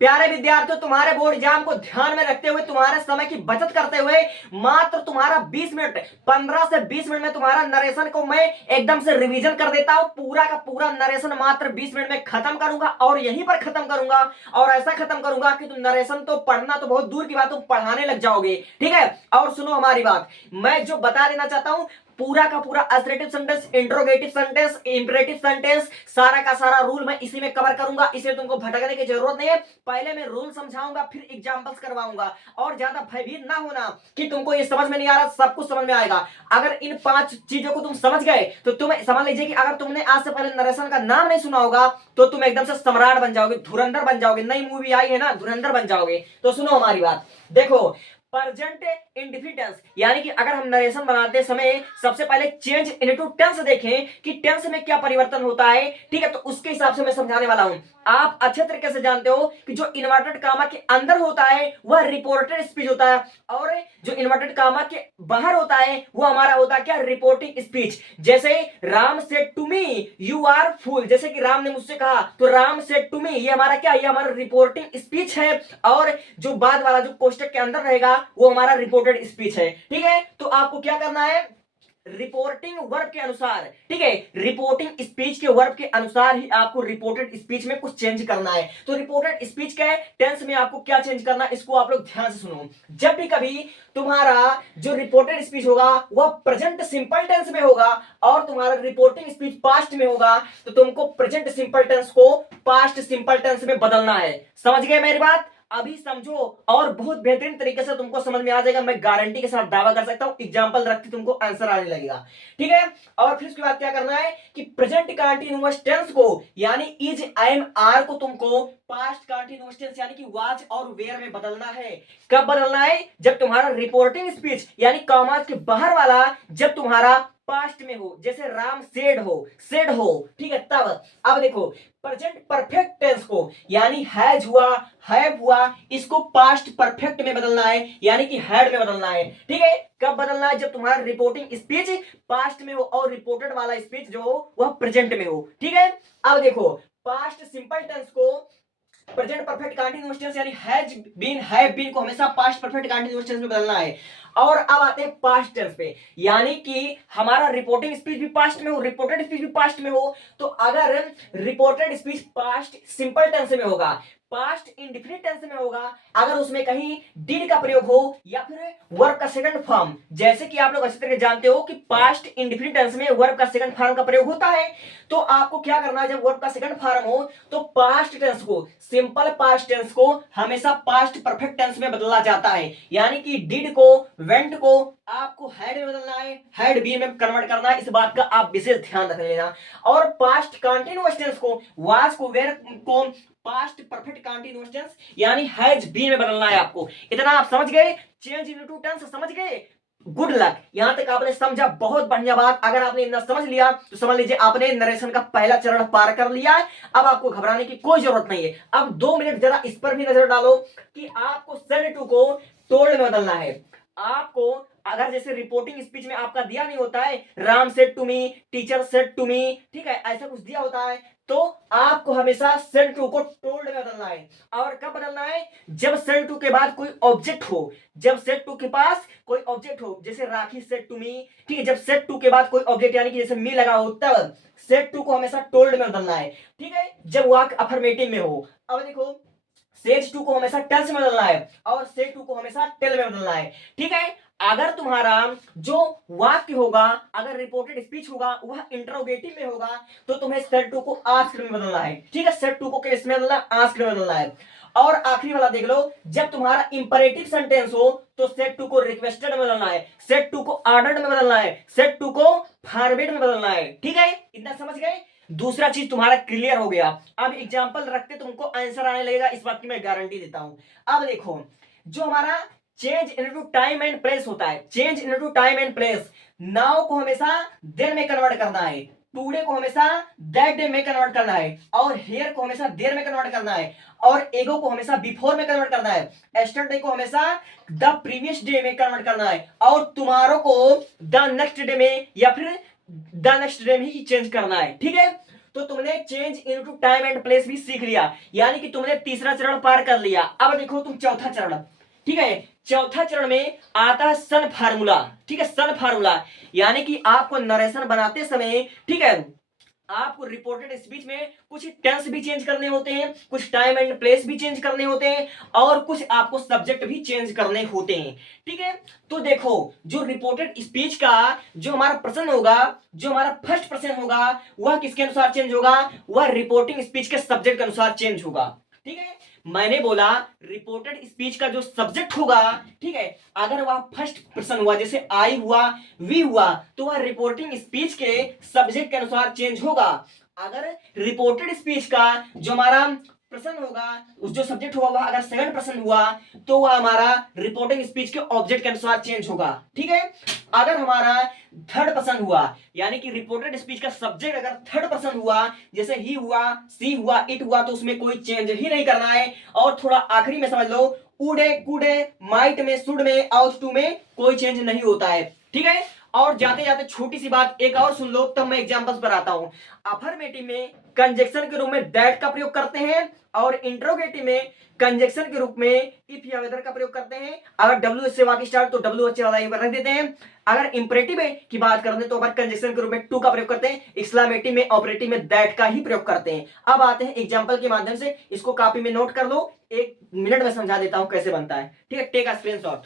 प्यारे विद्यार्थियों, तुम्हारे बोर्ड एग्जाम को ध्यान में रखते हुए, तुम्हारे समय की बचत करते हुए, मात्र तुम्हारा 20 मिनट, 15 से 20 मिनट में तुम्हारा नरेशन को मैं एकदम से रिवीजन कर देता हूं। पूरा का पूरा नरेशन मात्र 20 मिनट में खत्म करूंगा और यहीं पर खत्म करूंगा। और ऐसा खत्म करूंगा कि तुम नरेशन तो पढ़ना तो बहुत दूर की बात, तुम पढ़ाने लग जाओगे। ठीक है, और सुनो हमारी बात, मैं जो बता देना चाहता हूं, पूरा का पूरा assertive sentence, interrogative sentence, imperative sentence, सारा का सारा रूल मैं इसी में कवर करूंगा। इसलिए तुमको भटकने की जरूरत नहीं है। पहले मैं रूल समझाऊंगा, फिर एग्जांपल्स करवाऊंगा। और ज्यादा भयभीत ना होना कि तुमको ये समझ में नहीं आ रहा, सब कुछ समझ में आएगा। अगर इन 5 चीजों को तुम समझ गए तो तुम समझ लीजिए कि अगर तुमने आज से पहले नरेशन का नाम नहीं सुना होगा तो तुम एकदम से सम्राट बन जाओगे, धुरंधर बन जाओगे। नई मूवी आई है ना, धुरंधर बन जाओगे। तो सुनो हमारी बात, देखो प्रेजेंट इंडेफिनिट टेंस, यानी कि अगर हम नरेशन बनाते समय सबसे पहले चेंज इनटू टेंस देखें कि टेंस में क्या परिवर्तन होता है। ठीक है, तो उसके हिसाब से मैं समझाने वाला हूं। आप अच्छे तरीके से जानते हो कि जो इन्वर्टेड कामा के अंदर होता है वह रिपोर्टेड स्पीच होता है, और जो इन्वर्टेड कामा के बाहर होता है वो हमारा होता है क्या, रिपोर्टिंग स्पीच। जैसे Ram said to me you are fool, जैसे कि राम ने मुझसे कहा तो राम सेड टू मी, ये हमारा क्या, ये हमारा रिपोर्टिंग स्पीच है। और जो बाद वाला जो कोष्टक के अंदर रहेगा वो हमारा रिपोर्टेड स्पीच है। ठीक है, तो आपको क्या करना है, रिपोर्टिंग वर्ब के अनुसार, ठीक है, रिपोर्टिंग स्पीच के वर्ब के अनुसार ही आपको रिपोर्टेड स्पीच में कुछ चेंज करना है। तो रिपोर्टेड स्पीच का टेंस में आपको क्या चेंज करना है, इसको आप लोग ध्यान से सुनो। जब भी कभी तुम्हारा जो रिपोर्टेड स्पीच होगा वह प्रेजेंट सिंपल टेंस में होगा और तुम्हारा रिपोर्टिंग स्पीच पास्ट में होगा, तो तुमको प्रेजेंट सिंपल टेंस को पास्ट सिंपल टेंस में बदलना है। समझ गए मेरी बात? अभी समझो और बहुत बेहतरीन तरीके से तुमको समझ में आ जाएगा। मैं गारंटी के साथ दावा कर सकता हूं, एग्जांपल रखते तुमको आंसर आने लगेगा। ठीक है, और फिर उसके बाद क्या करना है कि प्रेजेंट कंटीन्यूअस टेंस को, यानी इज, एम, आर को तुमको पास्ट कंटीन्यूअस टेंस यानी कि वाज और वेयर में बदलना है। कब बदलना है, जब तुम्हारा रिपोर्टिंग स्पीच यानी कॉमास के बाहर वाला जब तुम्हारा पास्ट में हो, जैसे राम सेड हो, ठीक है, तब। अब देखो प्रेजेंट परफेक्ट टेंस को, यानी हैज हुआ, हैव हुआ, इसको पास्ट परफेक्ट में बदलना है, यानी कि हैड में बदलना है। ठीक है, कब बदलना है, जब तुम्हारा रिपोर्टिंग स्पीच पास्ट में हो और रिपोर्टेड वाला स्पीच जो हो वह प्रेजेंट में हो। ठीक है, अब देखो पास्ट सिंपल टेंस को प्रेजेंट परफेक्ट कंटीन्यूअस टेंस यानी हैज बीन, हैव बीन को हमेशा पास्ट परफेक्ट कंटीन्यूअस टेंस में बदलना है। और अब आते हैं पास्ट टेंस पे, यानी कि हमारा रिपोर्टिंग स्पीच भी पास्ट में हो, रिपोर्टेड स्पीच भी पास्ट में हो। तो अगर reported speech past simple tense में होगा, पास्ट इंडेफिनिट टेंस में होगा, अगर उसमें कहीं डिड का प्रयोग हो या फिर वर्ब का सेकंड फॉर्म, जैसे कि आप लोग अच्छी तरह जानते हो कि पास्ट इंडेफिनिट टेंस में वर्ब का सेकंड फॉर्म का प्रयोग होता है, तो आपको क्या करना है, जब वर्ब का सेकंड फॉर्म हो तो पास्ट टेंस को, सिंपल पास्ट टेंस को हमेशा पास्ट परफेक्ट टेंस में बदला जाता है। यानी कि डिड को, वेंट को आपको हैड में बदलना है, हैड बी में कन्वर्ट करना है। इस बात का आप विशेष ध्यान रख लेना। और पास्ट कंटीन्यूअस टेंस को, वाज को, वेयर को पास्ट परफेक्ट कंटीन्यूअस टेंस यानी हैज बीन में बदलना है आपको। इतना आप समझ गए, चेंज इनटू टेंस समझ गए। गुड लक, यहां तक आपने समझा, बहुत बढ़िया बात। अगर आपने इतना समझ लिया तो समझ लीजिए आपने नरेशन का पहला चरण पार कर लिया है। अब आपको घबराने की कोई जरूरत नहीं है। अब 2 मिनट जरा इस पर भी नजर डालो कि आपको सेड टू को टोल्ड में बदलना है। आपको अगर जैसे रिपोर्टिंग स्पीच में आपका दिया नहीं होता है Ram said to me, teacher said to me, ठीक है, ऐसा कुछ दिया होता है, तो आपको हमेशा सेड टू को टोल्ड में बदलना है। और कब बदलना है, जब सेड टू के बाद कोई ऑब्जेक्ट हो, जब सेड टू के पास कोई ऑब्जेक्ट हो, जैसे राखी सेड टू मी, ठीक है, जब सेड टू के बाद कोई ऑब्जेक्ट यानी कि जैसे मी लगा हो, तब सेड टू को हमेशा टोल्ड में बदलना है। ठीक है, जब वाक अफर्मेटिव में हो। अब देखो सेज टू को हमेशा टेंस में बदलना है और सेड टू को हमेशा टेल में बदलना है। ठीक है, अगर तुम्हारा जो वाक्य होगा, अगर रिपोर्टेड स्पीच होगा वह इंटरोगेटिव में होगा, तो तुम्हें सेड टू को आस्क्ड में बदलना है। ठीक है, सेड टू को किस में बदलना है, आस्क्ड में बदलना है। और आखिरी वाला देख लो, जब तुम्हारा इंपरेटिव सेंटेंस हो तो सेड टू को रिक्वेस्टेड में बदलना है, सेड टू को ऑर्डर्ड में बदलना है, सेड टू को फॉरबिड में बदलना है। ठीक है, इतना समझ गए। दूसरा चीज तुम्हारा क्लियर हो गया। अब एग्जांपल रखते तुमको आंसर आने लगेगा, इस बात की मैं गारंटी देता हूं। अब देखो जो हमारा change into time and place होता है, change into time and place, now को हमेशा देन में कन्वर्ट करना है, टुडे को हमेशा दैट डे में कन्वर्ट करना है, और हेयर को हमेशा देर में कन्वर्ट करना है, और एगो को हमेशा बिफोर में कन्वर्ट करना है, एस्टरडे को हमेशा द प्रीवियस डे में कन्वर्ट करना है, और टुमारो को द नेक्स्ट डे में या फिर द नेक्स्ट डे में ही चेंज करना है। ठीक है, तो तुमने change into time and place भी सीख लिया, यानी कि तुमने तीसरा चरण पार कर लिया। अब देखो तुम चौथा चरण, ठीक है, चौथा चरण में आता है सन फार्मूला। ठीक है, सन फार्मूला यानी कि आपको नरेशन बनाते समय, ठीक है, आपको रिपोर्टेड स्पीच में कुछ टेंस भी चेंज करने होते हैं, कुछ टाइम एंड प्लेस भी चेंज करने होते हैं, और कुछ आपको सब्जेक्ट भी चेंज करने होते हैं। ठीक है, तो देखो जो रिपोर्टेड स्पीच का जो हमारा प्रश्न होगा, जो हमारा फर्स्ट प्रश्न होगा, वह किसके अनुसार चेंज होगा, वह रिपोर्टिंग स्पीच के सब्जेक्ट के अनुसार चेंज होगा। ठीक है, मैंने बोला रिपोर्टेड स्पीच का जो सब्जेक्ट होगा, ठीक है, अगर वह फर्स्ट पर्सन हुआ, जैसे आई हुआ, वी हुआ, तो वह रिपोर्टिंग स्पीच के सब्जेक्ट के अनुसार चेंज होगा। अगर रिपोर्टेड स्पीच का जो हमारा प्रश्न होगा, उस जो सब्जेक्ट होगा वह अगर सेकंड पर्सन हुआ, तो वह हमारा रिपोर्टिंग स्पीच के ऑब्जेक्ट के अनुसार चेंज होगा। ठीक है, अगर हमारा थर्ड पर्सन हुआ, यानी कि रिपोर्टेड स्पीच का सब्जेक्ट अगर थर्ड पर्सन हुआ, जैसे ही हुआ, सी हुआ, इट हुआ, तो उसमें कोई चेंज ही नहीं करना है। और थोड़ा आखिरी में समझ लो, उड़े, कुड़े, माइट में, शुड में, आउट टू में कोई चेंज नहीं होता है। ठीक है, और जाते जाते छोटी सी बात एक और सुन लो, तब मैं एग्जांपल्स पर आता हूं। अफर्मेटिव में कंजक्शन के रूप में दैट का प्रयोग करते हैं, और इंट्रोगेटिव में कंजक्शन के रूप में इफ या वेदर का प्रयोग करते हैं। अगर डब्ल्यू से वाक्य स्टार्ट तो डब्ल्यू अच्छे वाला यहीं पर रख देते हैं। अगर इंपरेटिव की बात करते हैं तो अपन कंजक्शन के रूप में टू का प्रयोग करते हैं, एक्सक्लेमेटिव में, ऑपरेटिव में दैट का ही प्रयोग करते हैं। अब आते हैं एग्जांपल के माध्यम से, इसको कॉपी में नोट कर लो, एक मिनट में समझा देता हूं कैसे बनता है। ठीक है, टेक अ स्क्रीनशॉट।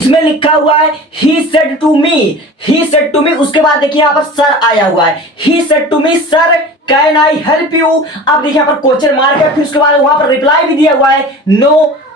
इसमें लिखा हुआ है he said to me, he said to me, उसके बाद देखिए यहाँ पर सर आया हुआ है, he said to me sir can I help you। अब देखिए यहाँ पर क्वेश्चन मार्क है, फिर उसके बाद वहां पर रिप्लाई भी दिया हुआ है no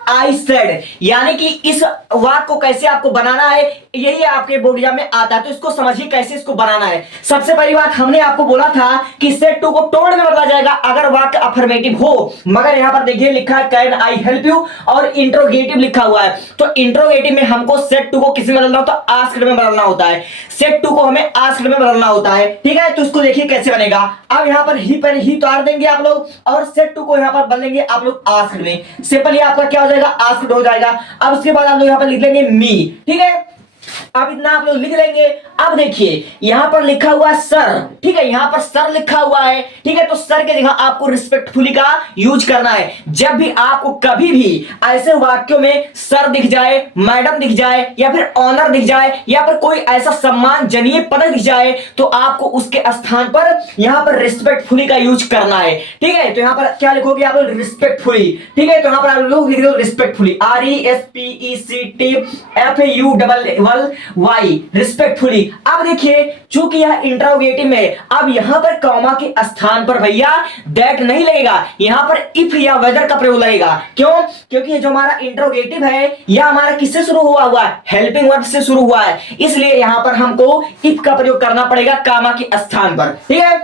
I said, यानी कि इस वाक्य को कैसे आपको बनाना है, यही आपके बोर्ड एग्जाम में आता है। तो इसको समझिए कैसे इसको बनाना है। सबसे पहली बात हमने आपको बोला था कि सेड टू को टोल्ड में बदला जाएगा अगर वाक्य अफर्मेटिव हो, मगर यहां पर देखिए लिखा है कैन आई हेल्प यू, और इंट्रोगेटिव लिखा हुआ है। तो इंट्रोगेटिव में हमको सेड टू को किस में बदलना होता है, आस्क्ड में बदलना होता है। सेड टू को हमें आस्क्ड में बदलना होता है। ठीक है, तो इसको देखिए कैसे बनेगा। अब यहां पर ही पर ही उतार देंगे आप लोग, और सेड टू को यहां पर बदलेंगे आप लोग आस्क्ड में। सिंपली आपका क्या हो जाएगा, आस्क्ड हो जाएगा। अब उसके बाद आप लोग यहां पर लिख लेंगे मी। ठीक है, अब इतना आप लोग लिख लेंगे। अब देखिए यहां पर लिखा हुआ है सर, ठीक है, यहां पर सर लिखा हुआ है। ठीक है, तो सर के जगह आपको रिस्पेक्टफुली का यूज करना है। जब भी आपको कभी भी ऐसे वाक्यों में सर दिख जाए, मैडम दिख जाए, या फिर ऑनर दिख जाए, या फिर कोई ऐसा सम्मानजनीय पद दिख जाए, तो आपको उसके स्थान पर यहां पर रिस्पेक्टफुली का यूज करना है। ठीक है, तो यहां पर क्या लिखोगे आप लोग, रिस्पेक्टफुली। ठीक है, तो यहां पर आप लोग लिख दो रिस्पेक्टफुली, RESPECTFULLY, रिस्पेक्टफुली। अब देखिए चूंकि यह इंट्रोगेटिव में, अब यहां पर कॉमा के स्थान पर भैया दैट नहीं लगेगा, यहां पर इफ या वेदर का प्रयोग लगेगा। क्यों? क्योंकि ये जो हमारा इंट्रोगेटिव है यह हमारा किससे शुरू हुआ है, हेल्पिंग वर्ब से शुरू हुआ है, इसलिए यहां पर हमको इफ का प्रयोग करना पड़ेगा कॉमा के स्थान पर। ठीक है,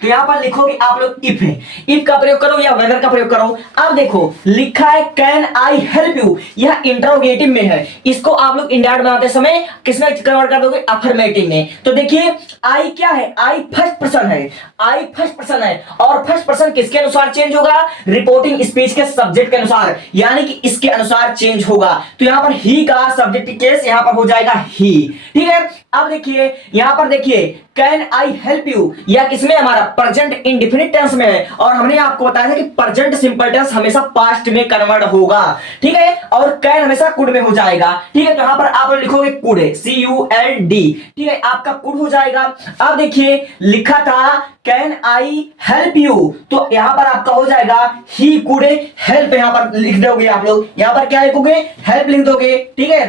तो यहां पर लिखोगे आप लोग इफ है, इफ का प्रयोग करो या वेदर का प्रयोग करो। अब देखो लिखा है कैन आई हेल्प यू, यह इंट्रोगेटिव में है, इसको आप लोग इंडायरेक्ट बनाते समय किसमें कन्वर्ट कर दोगे, अफर्मेटिव में। तो देखिए आई क्या है, आई फर्स्ट पर्सन है, आई फर्स्ट पर्सन है, और फर्स्ट पर्सन किसके अनुसार चेंज होगा, रिपोर्टिंग स्पीच के सब्जेक्ट के अनुसार, यानी कि इसके अनुसार चेंज होगा। तो यहां पर ही का सब्जेक्ट केस यहां पर हो जाएगा ही। ठीक है, अब देखिए यहां पर देखिए कैन आई हेल्प यू, या किसमें, हमारा प्रेजेंट इंडेफिनिट टेंस में है, और हमने आपको बताया था कि प्रेजेंट सिंपल टेंस हमेशा पास्ट में कन्वर्ट होगा। ठीक है, और कैन हमेशा कुड में हो जाएगा। ठीक है, तो यहां पर आप लिखोगे कुड, CULD। ठीक है, आपका कुड हो जाएगा। अब देखिए लिखा था कैन आई हेल्प यू, तो यहां पर आपका हो जाएगा ही कुड हेल्प, यहां पर लिख दोगे आप लोग, यहां पर क्या लिखोगे, हेल्प लिख दोगे। ठीक है,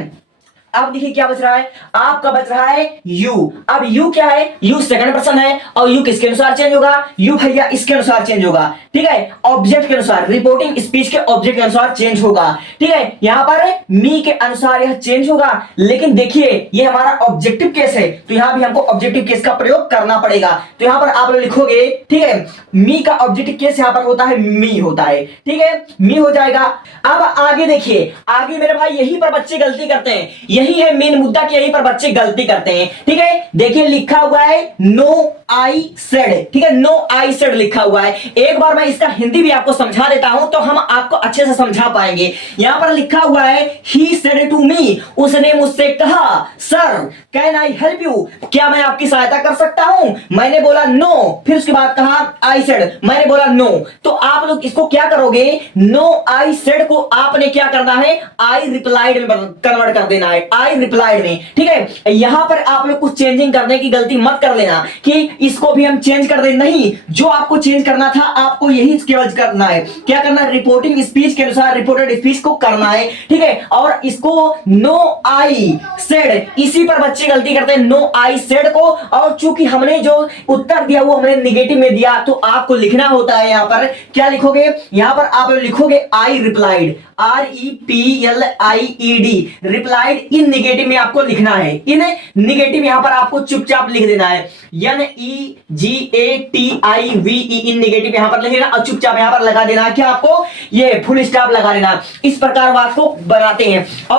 अब देखिए क्या बच रहा है, आपका बच रहा है यू। अब यू क्या है, यू सेकंड पर्सन है, और यू किसके अनुसार चेंज होगा, यू भैया इसके अनुसार चेंज होगा। ठीक है, ऑब्जेक्ट के अनुसार, रिपोर्टिंग स्पीच के ऑब्जेक्ट के अनुसार चेंज होगा। ठीक है, यहां पर मी के अनुसार यह चेंज होगा, लेकिन देखिए ये हमारा ऑब्जेक्टिव केस है, तो यहां भी हमको ऑब्जेक्टिव केस का प्रयोग करना पड़ेगा। तो यहां पर आप लोग लिखोगे, ठीक है, मी का ऑब्जेक्टिव केस यहां पर होता है मी होता है। ठीक है, मी हो जाएगा। अब आगे देखिए, आगे मेरे भाई यही पर बच्चे गलती करते हैं, यही है मेन मुद्दा कि यहीं पर बच्चे गलती करते हैं। ठीक है, देखिए लिखा हुआ है नो आई सेड, ठीक है, नो आई सेड लिखा हुआ है। एक बार मैं इसका हिंदी भी आपको समझा देता हूं तो हम आपको अच्छे से समझा पाएंगे। यहां पर लिखा हुआ है ही सेड टू मी, उसने मुझसे कहा sir can I help you, क्या मैं आपकी सहायता कर सकता हूं। मैंने बोला नो, फिर उसके बाद कहा आई सेड, मैंने बोला नो। तो आप लोग इसको क्या करोगे, नो आई सेड को आपने क्या करना है, आई रिप्लाइड में कन्वर्ट कर देना है, आई रिप्लाइड में, ठीक है। यहां पर आप लोग कुछ चेंजिंग करने की गलती मत कर लेना कि इसको भी हम चेंज कर दें, नहीं, जो आपको चेंज करना था आपको यही केवल करना है, क्या करना है, रिपोर्टिंग स्पीच के अनुसार रिपोर्टेड स्पीच को करना है, ठीक है। और इसको नो आई सेड, इसी पर बच्चे गलती करते हैं, नो आई सेड को। और चूंकि हमने जो उत्तर दिया वो हमने निगेटिव में दिया तो आपको लिखना होता है, यहां पर क्या लिखोगे, यहां पर आप लिखोगे I replied, REPLIED, replied in negative में आपको लिखना है, इन निगेटिव यहां पर आपको चुपचाप लिख देना है, NEGATIVE, इन निगेटिव यहां पर लिख देना और चुपचाप यहां पर लगा देना है कि आपको ये फुल स्टॉप लगा देना। इस प्रकार वाक्य को बनाते हैं। और